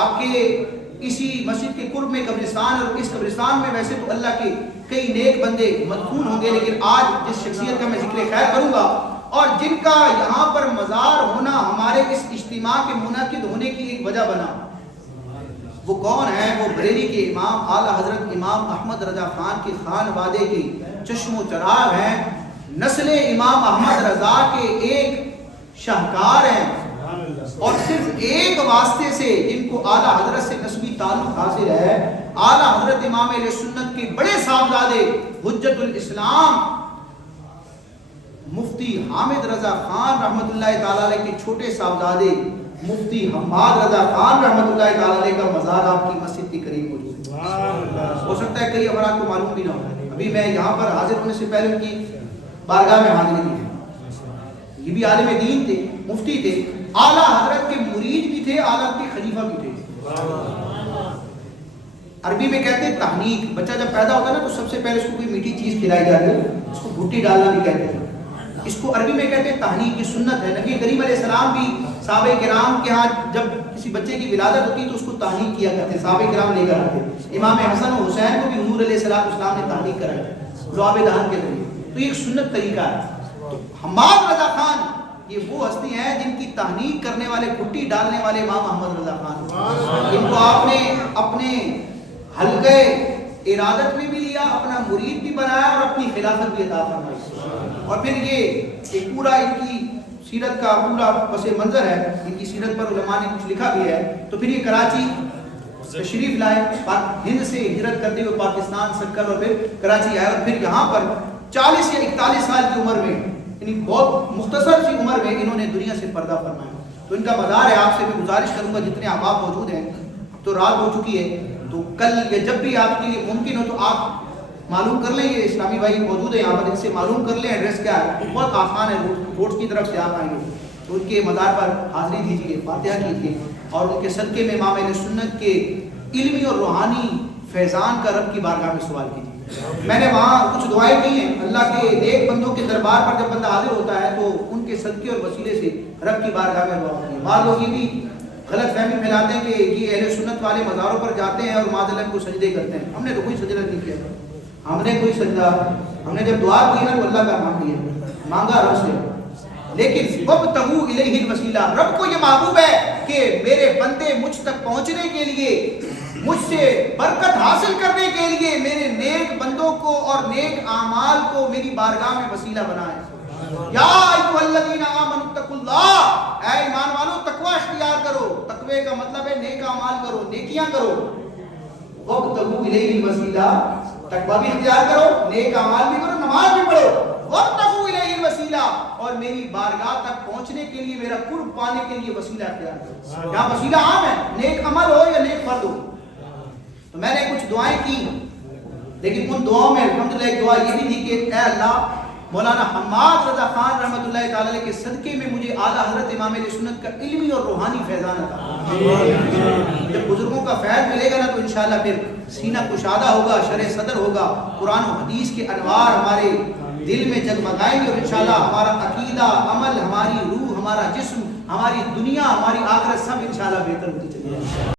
آپ کے اسی مسجد کے قرب میں قبرستان، اور اس قبرستان میں ویسے تو اللہ کے کئی نیک بندے مدفون ہوں گے، لیکن آج جس شخصیت کا میں ذکر خیر کروں گا اور جن کا یہاں پر مزار ہونا ہمارے اس اجتماع کے منعقد ہونے کی ایک وجہ بنا، وہ کون ہے؟ وہ بریلی کے امام اعلیٰ حضرت امام احمد رضا خان کے خانوادے کے چشم و چراغ ہیں، نسل امام احمد رضا کے ایک شاہکار ہیں، اور صرف ایک واسطے سے جن کو اعلیٰ حضرت سے نسبی تعلق حاصل ہے، اعلیٰ حضرت امام اہل سنت کے بڑے صاحبزادے حجت الاسلام مفتی حامد رضا خان رحمۃ اللہ تعالیٰ علیہ کے چھوٹے صاحبزادے مفتی حماد رضا خان رحمۃ اللہ تعالیٰ علیہ کا مزار آپ کی مسجد کے قریب موجود ہے۔ ہو سکتا ہے کئی افراد کو معلوم بھی نہ ہو، ابھی میں یہاں پر حاضر ہونے سے پہلے ان کی بارگاہ میں حاضری دی ہے۔ یہ بھی عالم دین تھے، مفتی تھے، اعلیٰ حضرت کے مرید بھی تھے، اعلیٰ کے خلیفہ بھی تھے۔ عربی میں کہتے ہیں تحنیک، بچہ جب پیدا ہوتا ہے نا تو سب سے پہلے اس کو کوئی میٹھی چیز کھلائی جاتی ہے، اس کو گھٹی ڈالنا بھی کہتے ہیں، اس کو عربی میں کہتے ہیں تحنیک کی سنت ہے۔ نبی کریم علیہ السلام بھی صحابہ کرام کے ہاں جب کسی بچے کی ولادت ہوتی تو اس کو تحنیک کیا کرتے، صحابہ کرام لے کر آتے۔ امام حسن و حسین کو بھی حضور علیہ السلام نے تحنیک کرائی لعاب دہن کے ذریعے، تو یہ ایک سنت طریقہ ہے۔ تو حماد رضا خان یہ وہ ہستی ہیں جن کی تحنیک کرنے والے، گھٹی ڈالنے والے امام احمد رضا خان، ان کو آپ نے اپنے حلقے ارادت میں بھی لیا، اپنا مرید بھی بنایا اور اپنی خلافت بھی عطا فرمائی۔ اور پھر یہ ایک پورا ان کی سیرت کا پورا پس منظر ہے، ان کی سیرت پر علماء نے کچھ لکھا بھی ہے۔ تو پھر یہ کراچی تشریف لائے، ہند سے ہجرت کرتے ہوئے پاکستان سکر اور پھر کراچی آئے، اور پھر یہاں پر 40 یا 41 سال کی عمر میں، یعنی بہت مختصر سی عمر میں انہوں نے دنیا سے پردہ فرمایا۔ تو ان کا مزار ہے، آپ سے میں گزارش کروں گا جتنے احباب موجود ہیں، تو رات ہو چکی ہے، تو کل یا جب بھی آپ کے لیے ممکن ہو تو آپ معلوم کر لیں، یہ اسلامی بھائی موجود ہیں یہاں پر، ان سے معلوم کر لیں ایڈریس کیا ہے، بہت آسان ہے، روڈ کی طرف سے آپ آئیں گے تو ان کے مزار پر حاضری دیجیے، فاتحہ کیجیے، اور ان کے صدقے میں امام اہل سنت کے علمی اور روحانی فیضان کا رب کی بارگاہ میں سوال کیجیے۔ میں نے وہاں کچھ دعائیں کی ہیں، اللہ کے نیک بندوں کے دربار پر جب بندہ حاضر ہوتا ہے تو ان کے صدقے اور وسیلے سے رب کی بارگاہ میں دعا کی ہے۔ بعض لوگ یہ بھی غلط فہمی پھیلاتے ہیں کہ یہ اہل سنت والے مزاروں پر جاتے ہیں اور معذلن کو سجدے کرتے ہیں۔ ہم نے تو کوئی سجدہ نہیں کیا، ہم نے کوئی سجدہ، ہم نے جب دعا کی نا تو اللہ کا نام لیا، مانگا رب سے، لیکن وابتغوا الیہ الوسیلہ، رب کو یہ محبوب ہے کہ میرے بندے مجھ تک پہنچنے کے لیے، مجھ سے برکت حاصل کرنے کے لیے میرے نیک بندوں کو اور نیک اعمال کو میری بارگاہ میں وسیلہ بنائیں۔ یا ایھا الذین آمنوا اتقوا اللہ، اے ایمان والو تقوی اختیار کرو۔ تقوی کا مطلب ہے نیک اعمال کرو، نیکیاں کرو۔ وابتغوا الیہ الوسیلہ، تقوی بھی اختیار کرو، نیک اعمال بھی کرو، نماز بھی پڑھو۔ وابتغوا الیہ الوسیلہ، اور میری بارگاہ تک پہنچنے کے لیے، میرا قرب پانے کے لیے وسیلہ اختیار کرو۔ یہاں وسیلہ عام ہے، نیک عمل ہو یا نیک فرد ہو۔ تو میں نے کچھ دعائیں کی، لیکن ان دعاؤں میں الحمدللہ ایک دعا یہ بھی تھی کہ اے اللہ، مولانا حماد رضا خان رحمۃ اللہ تعالی علیہ کے صدقے میں مجھے اعلیٰ حضرت امام اہل سنت کا علمی اور روحانی فیضان عطا۔ جب بزرگوں کا فیض ملے گا نا تو انشاءاللہ پھر سینہ کشادہ ہوگا، شرح صدر ہوگا، قرآن و حدیث کے انوار ہمارے دل میں جگمگائیں گے، اور انشاءاللہ ہمارا عقیدہ، عمل، ہماری روح، ہمارا جسم، ہماری دنیا، ہماری آخرت سب انشاءاللہ بہتر ہوتی چلی جائے گی۔